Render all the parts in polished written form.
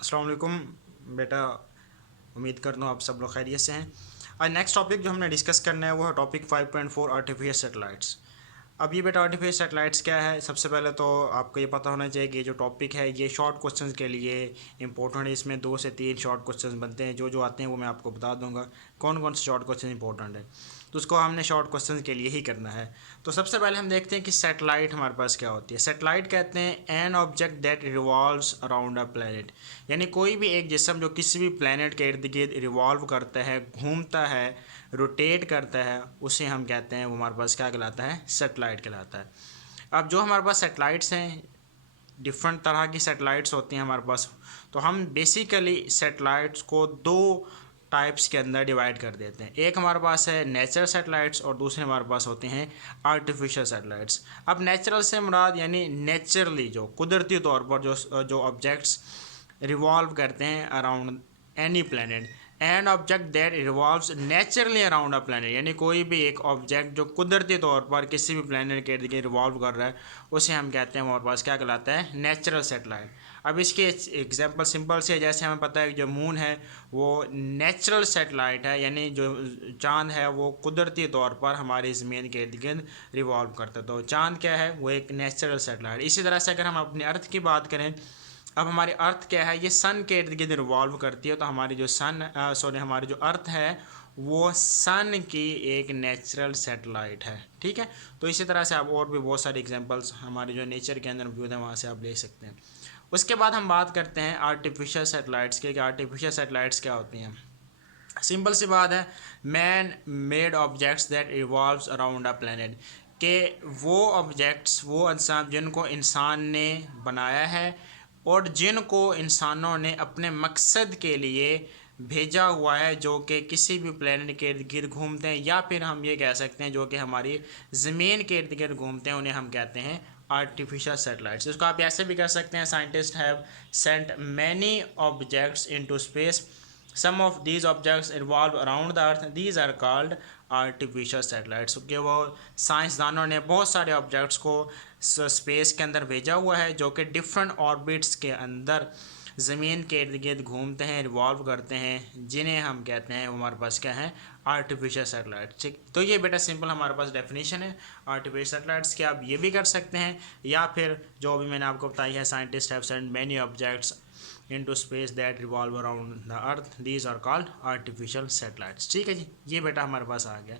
अस्सलाम वालेकुम बेटा। उम्मीद करता हूँ आप सब लोग खैरियत से हैं। आज नेक्स्ट टॉपिक जो हमने डिस्कस करना है वो है टॉपिक 5.4 आर्टिफिशियल सैटेलाइट्स। अब ये बेटा आर्टिफिशियल सैटेलाइट्स क्या है, सबसे पहले तो आपको ये पता होना चाहिए कि ये जो टॉपिक है ये शॉर्ट क्वेश्चंस के लिए इंपॉर्टेंट है। इसमें 2 से 3 शॉर्ट क्वेश्चंस बनते हैं, जो जो आते हैं वो मैं आपको बता दूंगा कौन कौन से शॉर्ट क्वेश्चन इंपॉर्टेंट है। तो उसको हमने शॉर्ट क्वेश्चन के लिए ही करना है। तो सबसे पहले हम देखते हैं कि सैटेलाइट हमारे पास क्या होती है। सैटेलाइट कहते हैं an object that revolves around a planet, यानी कोई भी एक जिस्म जो किसी भी प्लैनेट के इर्द गिर्द रिवॉल्व करता है, घूमता है, रोटेट करता है, उसे हम कहते हैं वो हमारे पास क्या कहलाता है, सैटेलाइट कहलाता है। अब जो हमारे पास सैटेलाइट्स हैं, डिफरेंट तरह की सैटेलाइट्स होती हैं हमारे पास। तो हम बेसिकली सैटेलाइट्स को दो टाइप्स के अंदर डिवाइड कर देते हैं। एक हमारे पास है नेचुरल सैटेलाइट्स और दूसरे हमारे पास होते हैं आर्टिफिशियल सैटेलाइट्स। अब नेचुरल से मुराद यानी नेचुरली जो कुदरती तौर पर जो जो ऑब्जेक्ट्स रिवॉल्व करते हैं around any planet, and object that revolves naturally around a planet, यानी कोई भी एक ऑब्जेक्ट जो कुदरती तौर पर किसी भी प्लैनेट के इर्द गिर्द रिवॉल्व कर रहा है उसे हम कहते हैं हमारे पास क्या कहलाता है, नेचुरल सैटेलाइट। अब इसके एग्जांपल सिंपल से, जैसे हमें पता है कि जो मून है वो नेचुरल सैटेलाइट है, यानी जो चांद है वो कुदरती तौर पर हमारी ज़मीन के इर्द गिर्द रिवॉल्व करता है। तो चांद क्या है, वो एक नेचुरल सैटेलाइट। इसी तरह से अगर हम अपने अर्थ की बात करें, अब हमारी अर्थ क्या है, ये सन के इर्द गिर्द रिवॉल्व करती है। तो हमारी जो हमारी जो अर्थ है वो सन की एक नेचुरल सैटेलाइट है। ठीक है। तो इसी तरह से आप और भी बहुत सारे एग्जांपल्स हमारे जो नेचर के अंदर मौजूद है वहाँ से आप ले सकते हैं। उसके बाद हम बात करते हैं आर्टिफिशियल सैटेलाइट्स के, कि आर्टिफिशियल सैटेलाइट्स क्या होती हैं। सिंपल सी बात है, man made objects that revolves around a planet, के वो ऑब्जेक्ट्स, वो इंसान जिनको इंसान ने बनाया है और जिनको इंसानों ने अपने मकसद के लिए भेजा हुआ है, जो कि किसी भी प्लेनेट के इर्द गिर्द घूमते हैं, या फिर हम ये कह सकते हैं जो कि हमारी ज़मीन के इर्द गिर्द घूमते हैं, उन्हें हम कहते हैं आर्टिफिशियल सैटेलाइट्स। इसको आप ऐसे भी कर सकते हैं, scientist have sent many objects into space, some of these objects revolve around the earth, these are called artificial satellites. कि वो साइंसदानों ने बहुत सारे ऑब्जेक्ट्स को स्पेस के अंदर भेजा हुआ है जो कि डिफरेंट ऑर्बिट्स के अंदर ज़मीन के इर्द गिर्द घूमते हैं, रिवॉल्व करते हैं, जिन्हें हम कहते हैं हमारे पास क्या है, आर्टिफिशियल सैटेलाइट। ठीक, तो ये बेटा सिंपल हमारे पास डेफिनेशन है आर्टिफिशियल सैटेलाइट्स की। आप ये भी कर सकते हैं, या फिर जो भी मैंने आपको बताई है, scientist have sent many objects into space that revolve around the earth, these are called artificial satellites। ठीक है जी, ये बेटा हमारे पास आ गया।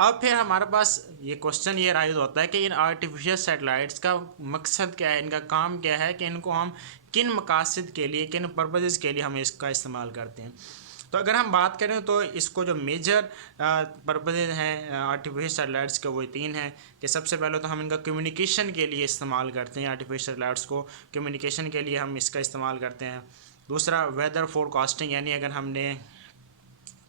अब फिर हमारे पास ये क्वेश्चन ये राइज होता है कि इन आर्टिफिशियल सैटेलाइट्स का मकसद क्या है, इनका काम क्या है, कि इनको हम किन मकासद के लिए, किन पर्पजेज़ के लिए हम इसका इस्तेमाल करते हैं। तो अगर हम बात करें तो इसको जो मेजर पर्पज़ हैं आर्टिफिशियल सैटेलाइट्स के, वो 3 हैं। कि सबसे पहले तो हम इनका कम्युनिकेशन के लिए इस्तेमाल करते हैं, आर्टिफिशियल सैटेलाइट्स को कम्युनिकेशन के लिए हम इसका इस्तेमाल करते हैं। दूसरा वेदर फोरकास्टिंग, यानी अगर हमने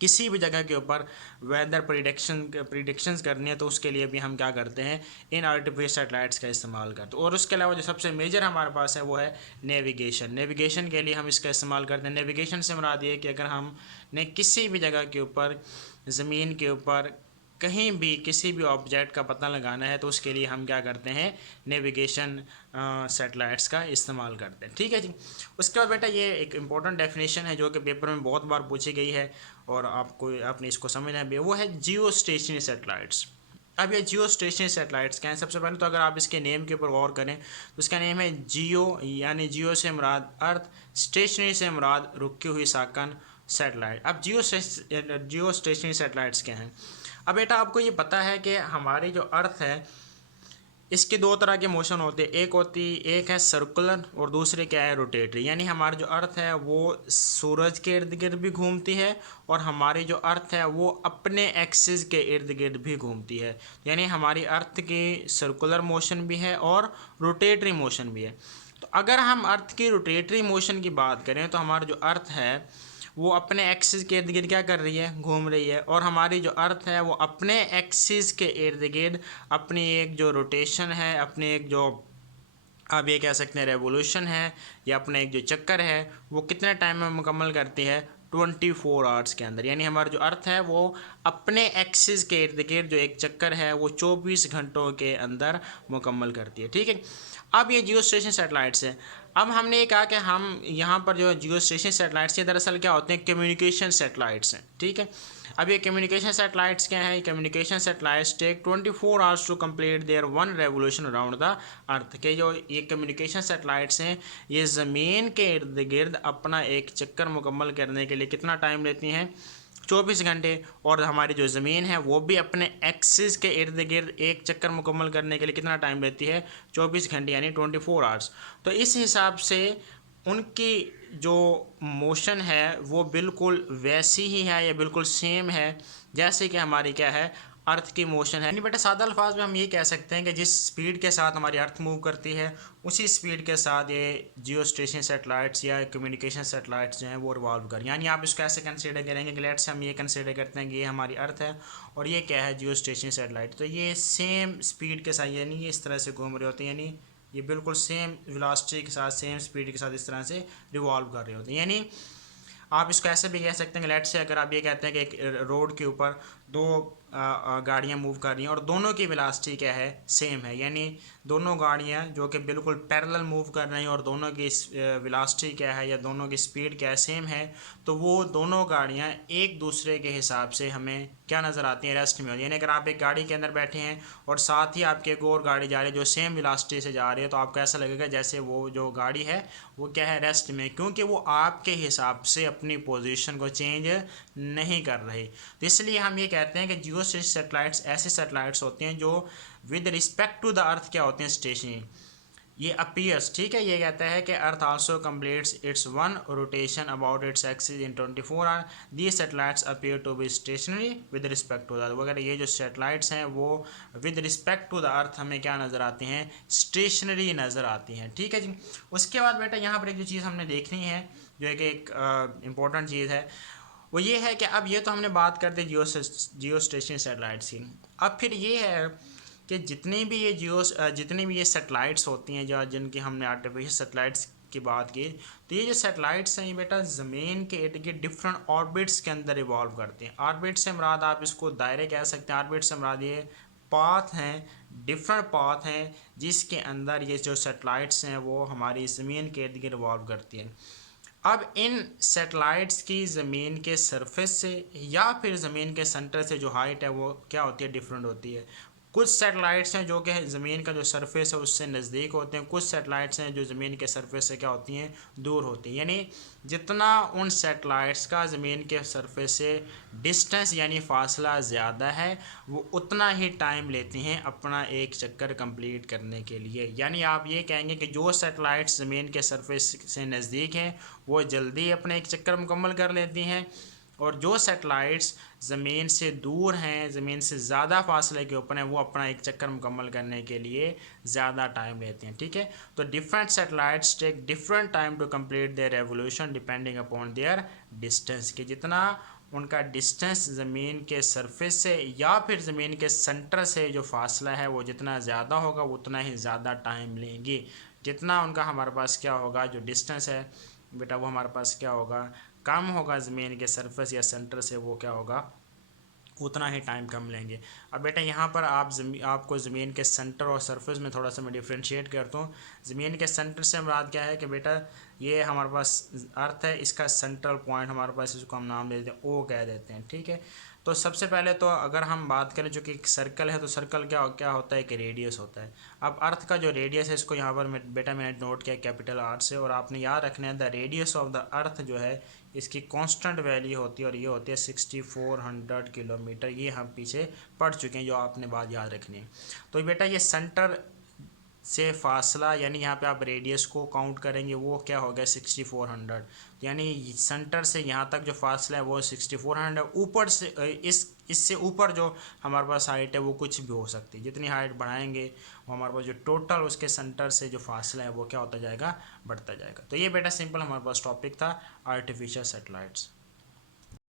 किसी भी जगह के ऊपर वेदर प्रिडिक्शंस करनी है तो उसके लिए भी हम क्या करते हैं, इन आर्टिफिशियल सैटेलाइट्स का इस्तेमाल करते हैं। और उसके अलावा जो सबसे मेजर हमारे पास है वो है नेविगेशन के लिए हम इसका इस्तेमाल करते हैं। नेविगेशन से मुराद ये कि अगर हमने किसी भी जगह के ऊपर, ज़मीन के ऊपर कहीं भी किसी भी ऑब्जेक्ट का पता लगाना है तो उसके लिए हम क्या करते हैं, नेविगेशन सैटेलाइट्स का इस्तेमाल करते हैं। ठीक है जी। उसके बाद बेटा ये एक इम्पॉर्टेंट डेफिनेशन है जो कि पेपर में बहुत बार पूछी गई है और आपने इसको समझना है, वो है जियो स्टेशनरी सैटेलाइट्स। अब ये जियो स्टेशनरी सैटेलाइट्स क्या हैं, सबसे पहले तो अगर आप इसके नेम के ऊपर गौर करें तो इसका नेम है जियो, यानी जियो से मुराद अर्थ, स्टेशनरी से मुराद रुकी हुई साकन सैटेलाइट। अब जियो स्टेशनरी सैटेलाइट्स क्या हैं। अब बेटा आपको ये पता है कि हमारी जो अर्थ है इसके 2 तरह के मोशन होते हैं, एक है सर्कुलर और दूसरे क्या है, रोटेटरी। यानी हमारी जो अर्थ है वो सूरज के इर्द गिर्द भी घूमती है और हमारी जो अर्थ है वो अपने एक्सिस के इर्द गिर्द भी घूमती है। यानी हमारी अर्थ की सर्कुलर मोशन भी है और रोटेटरी मोशन भी है। तो अगर हम अर्थ की रोटेटरी मोशन की बात करें तो हमारा जो अर्थ है वो अपने एक्सिस के इर्द गिर्द क्या कर रही है, घूम रही है, और हमारी जो अर्थ है वो अपने एक्सिस के इर्द गिर्द अपनी एक जो रोटेशन है, अपनी एक जो आप ये कह सकते हैं रेवोल्यूशन है, या अपना एक जो चक्कर है वो कितने टाइम में मुकम्मल करती है, 24 आवर्स के अंदर। यानी हमारा जो अर्थ है वो अपने एक्सिस के इर्द गिर्द जो एक चक्कर है वो 24 घंटों के अंदर मुकम्मल करती है। ठीक है। अब ये जियो स्टेशन सैटेलाइट्स है। अब हमने ये कहा कि हम यहाँ पर जो जियो स्टेशन सैटेलाइट्स ये दरअसल क्या होते हैं, कम्युनिकेशन सैटेलाइट्स हैं, ठीक है। अब ये कम्युनिकेशन सैटेलाइट्स क्या है, communication satellites take 24 hours to complete their one revolution around the earth के। जो ये कम्युनिकेशन सैटेलाइट्स हैं ये ज़मीन के इर्द गिर्द अपना एक चक्कर मुकम्मल करने के लिए कितना टाइम लेती हैं, 24 घंटे। और हमारी जो ज़मीन है वो भी अपने एक्सिस के इर्द गिर्द एक चक्कर मुकम्मल करने के लिए कितना टाइम लेती है, 24 घंटे यानी 24 आवर्स। तो इस हिसाब से उनकी जो मोशन है वो बिल्कुल वैसी ही है या बिल्कुल सेम है जैसे कि हमारी क्या है, अर्थ की मोशन है। यानी बेटा सादा अल्फाज में हम ये कह सकते हैं कि जिस स्पीड के साथ हमारी अर्थ मूव करती है उसी स्पीड के साथ ये जियो स्टेशन सैटेलाइट्स या कम्युनिकेशन सैटेलाइट्स जो हैं वो रिवॉल्व कर। यानी आप इसको ऐसे कंसीडर करेंगे कि लेट्स हम ये कंसीडर करते हैं कि ये हमारी अर्थ है और ये क्या है, जियो स्टेशन सैटेलाइट। तो ये सेम स्पीड के साथ यानी ये इस तरह से घूम रहे होते हैं, यानी ये बिल्कुल सेम वेलोसिटी के साथ सेम स्पीड के साथ इस तरह से रिवॉल्व कर रहे होते हैं। यानी आप इसको ऐसे भी कह सकते हैं कि लेट से अगर आप ये कहते हैं कि एक रोड के ऊपर दो गाड़ियाँ मूव कर रही हैं और दोनों की वेलोसिटी क्या है, सेम है, यानी दोनों गाड़ियाँ जो कि बिल्कुल पैरेलल मूव कर रही हैं और दोनों की वेलोसिटी क्या है या दोनों की स्पीड क्या है, सेम है, तो वो दोनों गाड़ियाँ एक दूसरे के हिसाब से हमें क्या नज़र आती हैं, रेस्ट में होती है। यानी अगर आप एक गाड़ी के अंदर बैठे हैं और साथ ही आपकी एक और गाड़ी जा रही है जो सेम वेलोसिटी से जा रही है, तो आपको ऐसा लगेगा जैसे वो जो गाड़ी है वो क्या है, रेस्ट में, क्योंकि वो आपके हिसाब से अपनी पोजीशन को चेंज नहीं कर रही। तो इसलिए हम ये कहते हैं कि जियो सैटेलाइट्स ऐसे सैटेलाइट्स होते हैं जो with respect to the earth क्या होते हैं, स्टेशनरी। ये अपीयर्स, ठीक है, ये कहता है कि earth also completes its one rotation about its axis in 24 hour. The satellites appear to be stationary with respect to the earth. वगैरह ये जो सैटेलाइट्स हैं वो with respect to the earth हमें क्या नज़र आती हैं, स्टेशनरी नज़र आती हैं, ठीक है जी। उसके बाद बेटा यहाँ पर एक जो चीज़ हमने देखनी है जो एक इम्पॉर्टेंट चीज़ है वो ये है कि अब ये तो हमने बात कर दी जियो स्टेशन सैटेलाइट्स की। अब फिर ये है कि जितनी भी ये सैटेलाइट्स होती हैं जो जिनकी हमने आर्टिफिशियल सैटेलाइट्स की बात की, तो ये जो सैटेलाइट्स हैं ये बेटा ज़मीन के इर्द गिर्द डिफरेंट ऑर्बिट्स के अंदर इवॉल्व करते हैं। ऑर्बिट से मुराद आप इसको दायरे कह सकते हैं, ऑर्बिट से मुराद ये पाथ हैं, डिफरेंट पाथ हैं जिसके अंदर ये जो सैटेलाइट्स हैं वो हमारी ज़मीन के इर्द गिर्द इवॉल्व करती हैं। अब इन सैटेलाइट्स की ज़मीन के सरफेस से या फिर ज़मीन के सेंटर से जो हाइट है वो क्या होती है, डिफरेंट होती है। कुछ सैटेलाइट्स हैं जो कि ज़मीन का जो सरफेस है उससे नज़दीक होते हैं, कुछ सैटेलाइट्स हैं जो ज़मीन के सरफेस से क्या होती हैं, दूर होती हैं। यानी जितना उन सैटेलाइट्स का ज़मीन के सरफेस से डिस्टेंस यानी फ़ासला ज़्यादा है वो उतना ही टाइम लेती हैं अपना एक चक्कर कंप्लीट करने के लिए। यानी आप ये कहेंगे कि जो सैटेलाइट्स ज़मीन के सरफेस से नज़दीक हैं वो जल्दी अपना एक चक्कर मुकम्मल कर लेती हैं, और जो सैटेलाइट्स ज़मीन से दूर हैं, ज़मीन से ज़्यादा फासले के ऊपर हैं, वो अपना एक चक्कर मुकम्मल करने के लिए ज़्यादा टाइम लेते हैं, ठीक है। तो different satellites take different time to complete their revolution depending upon their distance, कि जितना उनका डिस्टेंस ज़मीन के सरफेस से या फिर ज़मीन के सेंटर से जो फासला है वो जितना ज़्यादा होगा उतना ही ज़्यादा टाइम लेंगे। जितना उनका हमारे पास क्या होगा, जो डिस्टेंस है बेटा वो हमारे पास क्या होगा, कम होगा ज़मीन के सरफेस या सेंटर से, वो क्या होगा, उतना ही टाइम कम लेंगे। अब बेटा यहाँ पर आपको ज़मीन के सेंटर और सरफेस में थोड़ा सा मैं डिफ्रेंशिएट करता हूँ। ज़मीन के सेंटर से मुराद क्या है कि बेटा ये हमारे पास अर्थ है, इसका सेंट्रल पॉइंट हमारे पास, इसको हम नाम दे देते हैं ओ कह देते हैं, ठीक है। तो सबसे पहले तो अगर हम बात करें जो कि एक सर्कल है, तो सर्कल क्या क्या होता है, कि रेडियस होता है। अब अर्थ का जो रेडियस है इसको यहाँ पर बेटा मैंने नोट किया कैपिटल आर से, और आपने याद रखना है the radius of the earth जो है इसकी कांस्टेंट वैल्यू होती है और ये होती है 6400 किलोमीटर। ये हम पीछे पढ़ चुके हैं, जो आपने बात याद रखनी है। तो बेटा ये सेंटर से फासला यानी यहाँ पे आप रेडियस को काउंट करेंगे वो क्या हो गया 6400, यानी सेंटर से यहाँ तक जो फासला है वो 6400। ऊपर से इससे ऊपर जो हमारे पास हाइट है वो कुछ भी हो सकती है, जितनी हाइट बढ़ाएंगे वो हमारे पास जो टोटल उसके सेंटर से जो फासला है वो क्या होता जाएगा, बढ़ता जाएगा। तो ये बेटा सिंपल हमारे पास टॉपिक था आर्टिफिशियल सैटेलाइट्स।